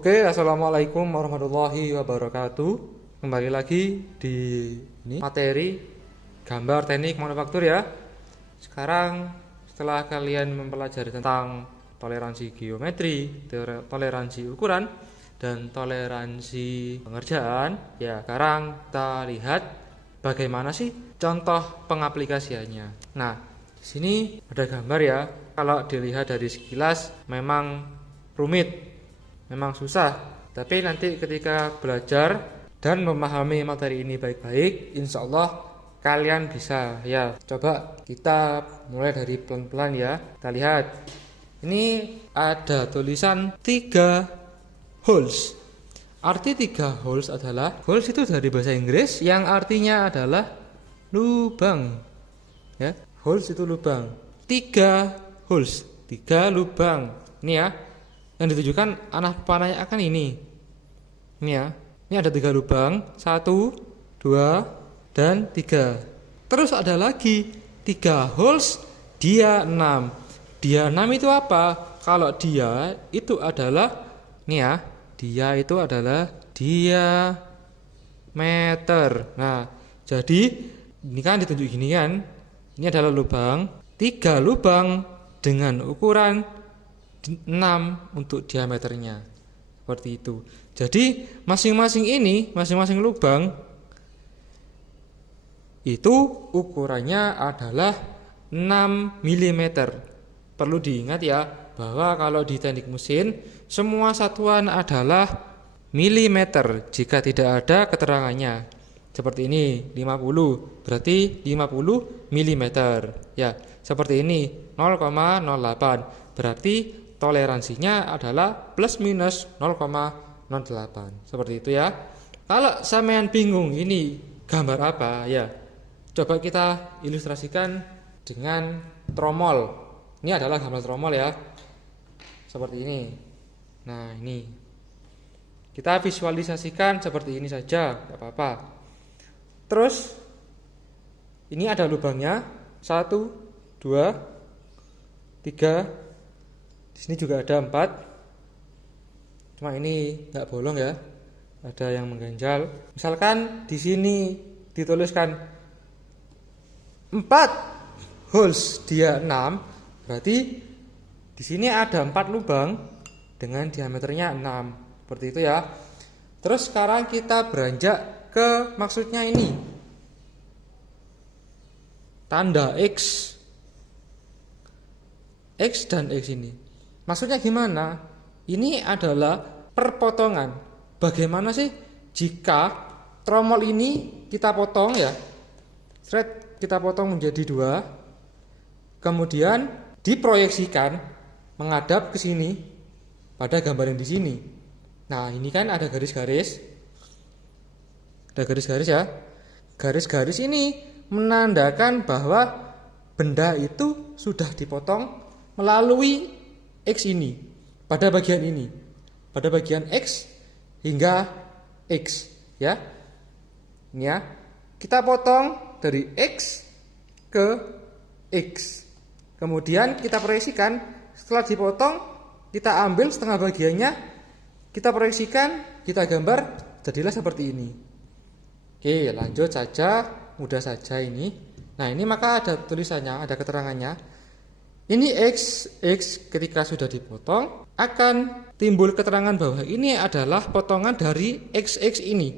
Oke, assalamualaikum warahmatullahi wabarakatuh. Kembali lagi di materi gambar teknik manufaktur ya. Sekarang setelah kalian mempelajari tentang toleransi geometri, toleransi ukuran, dan toleransi pengerjaan, ya sekarang kita lihat bagaimana sih contoh pengaplikasiannya. Nah, di sini ada gambar ya. Kalau dilihat dari sekilas memang rumit, memang susah, tapi nanti ketika belajar dan memahami materi ini baik-baik, insya Allah kalian bisa ya. Coba kita mulai dari pelan-pelan ya. Kita lihat, ini ada tulisan 3 holes. Arti 3 holes adalah, holes itu dari bahasa Inggris yang artinya adalah lubang ya. Holes itu lubang. 3 holes, 3 lubang. Ini ya, yang ditujukan anak panahnya akan ini ya. Ini ada 3 lubang, 1, 2, dan 3. Terus ada lagi 3 holes, dia 6. Dia 6 itu apa? Kalau dia itu adalah, ini ya, dia itu adalah diameter. Nah, jadi ini kan ditunjuk gini kan, ini adalah lubang, 3 lubang dengan ukuran 6 untuk diameternya. Seperti itu. Jadi masing-masing lubang itu ukurannya adalah 6 mm. Perlu diingat ya, bahwa kalau di teknik mesin semua satuan adalah milimeter jika tidak ada keterangannya. Seperti ini 50, berarti 50 mm ya. Seperti ini 0,08, berarti toleransinya adalah plus minus 0,08. Seperti itu ya. Kalau sampean bingung ini gambar apa ya, coba kita ilustrasikan dengan tromol. Ini adalah gambar tromol ya, seperti ini. Nah, ini kita visualisasikan seperti ini saja, tidak apa-apa. Terus ini ada lubangnya 1, 2, 3. Di sini juga ada 4. Cuma ini nggak bolong ya, ada yang mengganjal. Misalkan di sini dituliskan 4 holes, dia 6, berarti di sini ada 4 lubang dengan diameternya 6. Seperti itu ya. Terus sekarang kita beranjak ke maksudnya ini, tanda X dan X ini. Maksudnya gimana? Ini adalah perpotongan. Bagaimana sih jika tromol ini kita potong ya, kita potong menjadi 2, kemudian diproyeksikan menghadap ke sini pada gambar yang di sini. Nah, ini kan ada garis-garis. Ada garis-garis ya. Garis-garis ini menandakan bahwa benda itu sudah dipotong melalui X ini, pada bagian ini, pada bagian X hingga X ya. Ini ya, kita potong dari X ke X, kemudian kita proyeksikan. Setelah dipotong, kita ambil setengah bagiannya, kita proyeksikan, kita gambar, jadilah seperti ini. Oke, lanjut saja, mudah saja ini. Nah, ini maka ada tulisannya, ada keterangannya. Ini X ketika sudah dipotong akan timbul keterangan bahwa ini adalah potongan dari XX ini.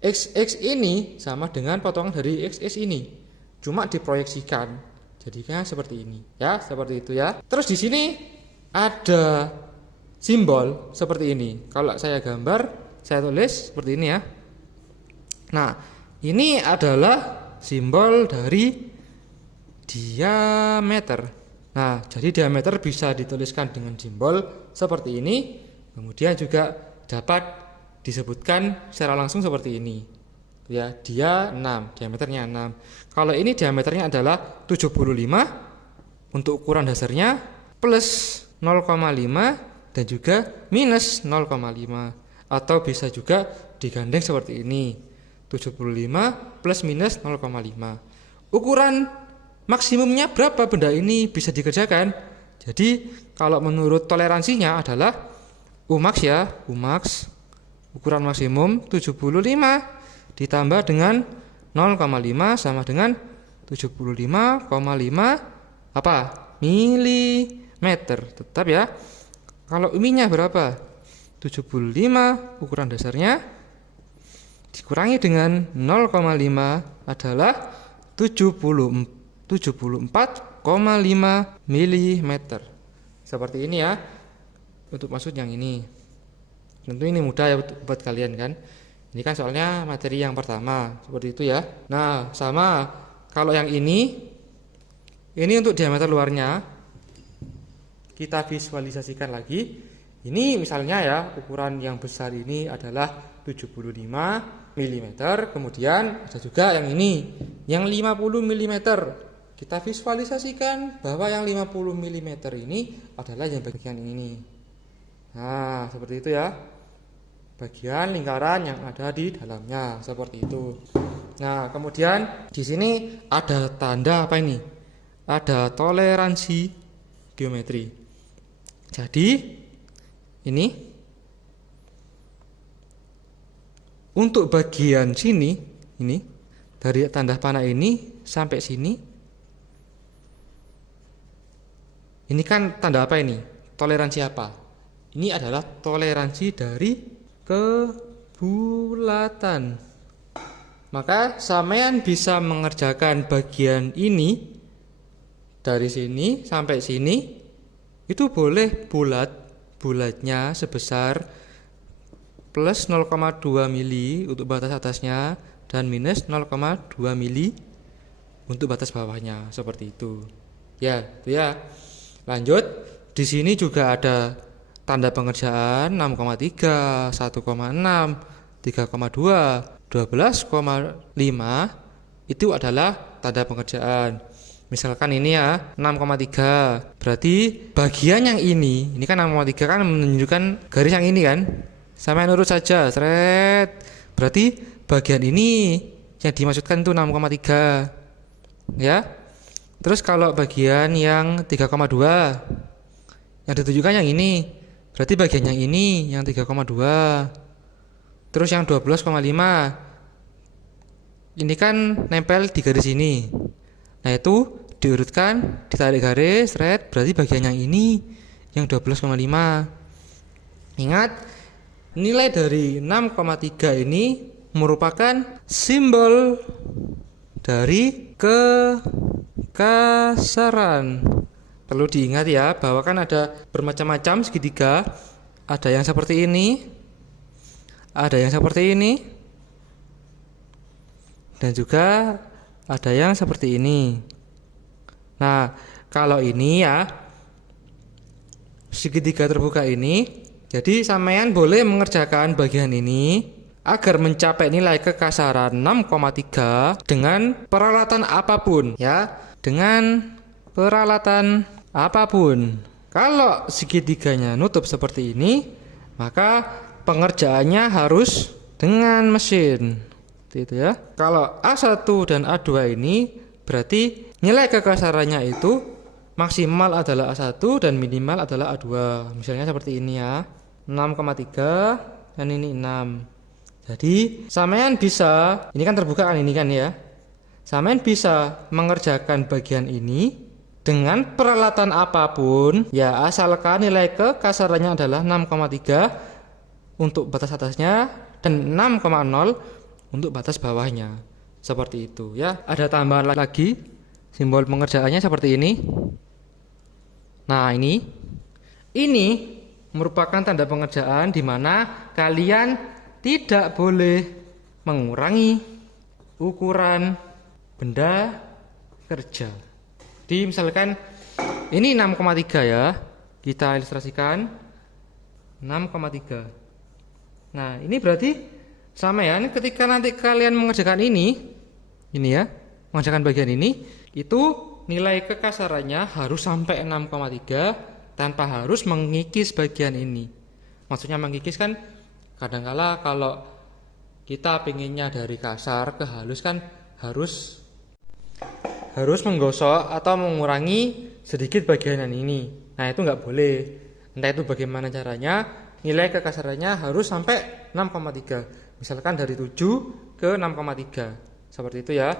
XX ini sama dengan potongan dari XX ini, cuma diproyeksikan. Jadinya seperti ini ya, seperti itu ya. Terus di sini ada simbol seperti ini. Kalau saya gambar, saya tulis seperti ini ya. Nah, ini adalah simbol dari diameter. Nah, jadi diameter bisa dituliskan dengan simbol seperti ini. Kemudian juga dapat disebutkan secara langsung seperti ini. Ya, dia 6, diameternya 6. Kalau ini diameternya adalah 75 untuk ukuran dasarnya, plus 0,5 dan juga minus 0,5. Atau bisa juga digandeng seperti ini, 75 plus minus 0,5. Ukuran maksimumnya berapa benda ini bisa dikerjakan? Jadi kalau menurut toleransinya adalah Umax ya, Umax ukuran maksimum 75 ditambah dengan 0,5 sama dengan 75,5 apa? Milimeter. Tetap ya. Kalau minya berapa? 75 ukuran dasarnya dikurangi dengan 0,5 adalah 74,5 milimeter. Seperti ini ya. Untuk maksud yang ini. Tentu ini mudah ya buat kalian kan. Ini kan soalnya materi yang pertama, seperti itu ya. Nah, sama kalau yang ini untuk diameter luarnya kita visualisasikan lagi. Ini misalnya ya, ukuran yang besar ini adalah 75 mm. Kemudian ada juga yang ini, yang 50 mm. Kita visualisasikan bahwa yang 50 mm ini adalah yang bagian ini. Nah, seperti itu ya. Bagian lingkaran yang ada di dalamnya, seperti itu. Nah, kemudian di sini ada tanda apa ini? Ada toleransi geometri. Jadi, ini untuk bagian sini, ini dari tanda panah ini sampai sini. Ini kan tanda apa ini? Toleransi apa? Ini adalah toleransi dari kebulatan. Maka sampean bisa mengerjakan bagian ini dari sini sampai sini itu boleh bulatnya sebesar plus 0,2 mili untuk batas atasnya dan minus 0,2 mili untuk batas bawahnya, seperti itu. Ya, itu ya. Lanjut, di sini juga ada tanda pengerjaan 6,3, 1,6, 3,2, 12,5 itu adalah tanda pengerjaan. Misalkan ini ya 6,3, berarti bagian yang ini kan 6,3 kan menunjukkan garis yang ini kan. Sampai nurut saja, seret. Berarti bagian ini yang dimaksudkan itu 6,3. Ya. Terus kalau bagian yang 3,2 yang ditunjukkan yang ini, berarti bagian yang ini yang 3,2. Terus yang 12,5 ini kan nempel di garis ini. Nah, itu diurutkan, ditarik garis, red, berarti bagian yang ini yang 12,5. Ingat, nilai dari 6,3 ini merupakan simbol dari kekasaran. Perlu diingat ya, bahwa kan ada bermacam-macam segitiga. Ada yang seperti ini, ada yang seperti ini, dan juga ada yang seperti ini. Nah, kalau ini ya segitiga terbuka ini, jadi sampean boleh mengerjakan bagian ini agar mencapai nilai kekasaran 6,3 dengan peralatan apapun ya, dengan peralatan apapun. Kalau segitiganya nutup seperti ini, maka pengerjaannya harus dengan mesin. Itu ya. Kalau A1 dan A2 ini berarti nilai kekasarannya itu maksimal adalah A1 dan minimal adalah A2. Misalnya seperti ini ya. 6,3 dan ini 6. Jadi sampean bisa, ini kan terbuka kan ini kan ya. Sampean bisa mengerjakan bagian ini dengan peralatan apapun ya, asalkan nilai kekasarannya adalah 6,3 untuk batas atasnya dan 6,0 untuk batas bawahnya. Seperti itu ya. Ada tambahan lagi, simbol pengerjaannya seperti ini. Nah, ini merupakan tanda pengerjaan di mana kalian tidak boleh mengurangi ukuran benda kerja. Jadi misalkan ini 6,3 ya, kita ilustrasikan 6,3. Nah, ini berarti sama ya, ketika nanti kalian mengerjakan ini ya, mengerjakan bagian ini, itu nilai kekasarannya harus sampai 6,3 tanpa harus mengikis bagian ini. Maksudnya mengikis kan kadangkala kalau kita pengennya dari kasar ke halus kan harus menggosok atau mengurangi sedikit bagian ini. Nah, itu nggak boleh. Entah itu bagaimana caranya, nilai kekasarannya harus sampai 6,3. Misalkan dari 7 ke 6,3. Seperti itu ya.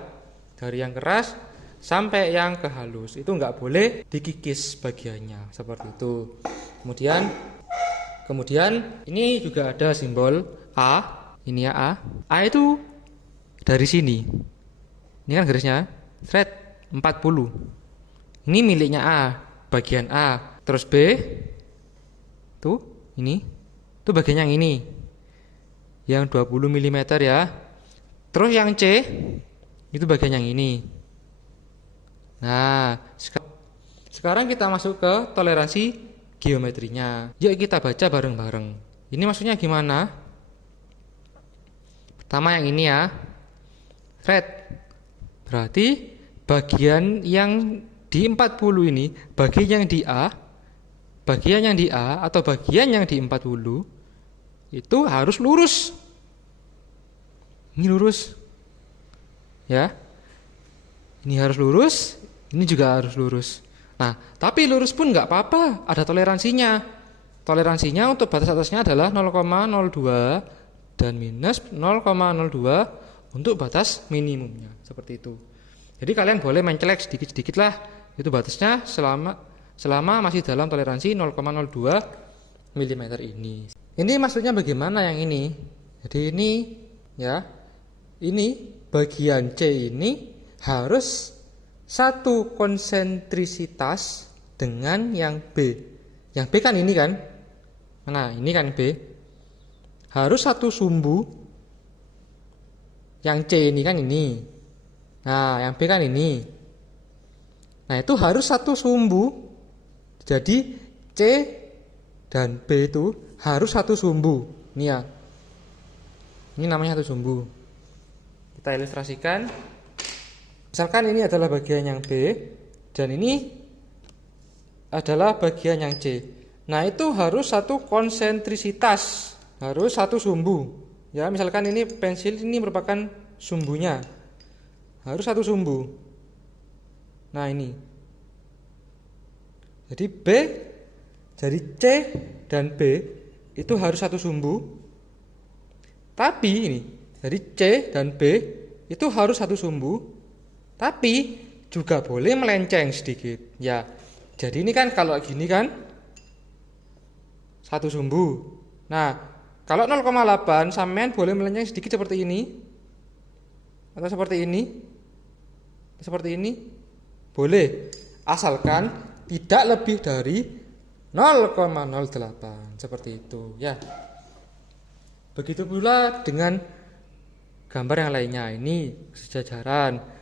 Dari yang keras sampai yang ke halus. Itu nggak boleh dikikis bagiannya. Seperti itu. Kemudian ini juga ada simbol A. Ini ya A. A itu dari sini. Ini kan garisnya. Thread 40. Ini miliknya A. Bagian A. Terus B. Tuh. Ini. Itu bagian yang ini. Yang 20 mm ya. Terus yang C. Itu bagian yang ini. Nah, sekarang kita masuk ke toleransi geometrinya. Yuk kita baca bareng-bareng. Ini maksudnya gimana? Pertama yang ini ya. Thread. Berarti bagian yang di 40 ini, bagian yang di A atau bagian yang di 40 itu harus lurus. Ini lurus. Ya. Ini harus lurus, ini juga harus lurus. Nah, tapi lurus pun nggak apa-apa, ada toleransinya. Toleransinya untuk batas atasnya adalah 0,02 dan minus 0,02 untuk batas minimumnya, seperti itu. Jadi kalian boleh mencelek sedikit-sedikit lah, itu batasnya selama masih dalam toleransi 0,02 mm ini. Ini maksudnya bagaimana yang ini? Jadi ini ya, ini bagian C ini harus satu konsentrisitas dengan yang B. Yang B kan ini kan? Nah, ini kan B. Harus satu sumbu. Yang C ini kan ini. Nah, yang B kan ini. Nah, itu harus satu sumbu. Jadi C dan B itu harus satu sumbu. Ini ya. Ini namanya satu sumbu. Kita ilustrasikan. Misalkan ini adalah bagian yang B dan ini adalah bagian yang C. Nah, itu harus satu konsentrisitas, harus satu sumbu. Ya, misalkan ini pensil ini merupakan sumbunya. Harus satu sumbu. Nah, ini. Jadi jadi C dan B itu harus satu sumbu. Tapi ini, dari C dan B itu harus satu sumbu. Tapi juga boleh melenceng sedikit. Ya, jadi ini kan kalau gini kan satu sumbu. Nah, kalau 0,8 sampean boleh melenceng sedikit seperti ini. Atau seperti ini. Seperti ini. Boleh. Asalkan tidak lebih dari 0,08. Seperti itu ya. Begitu pula dengan gambar yang lainnya. Ini sejajaran.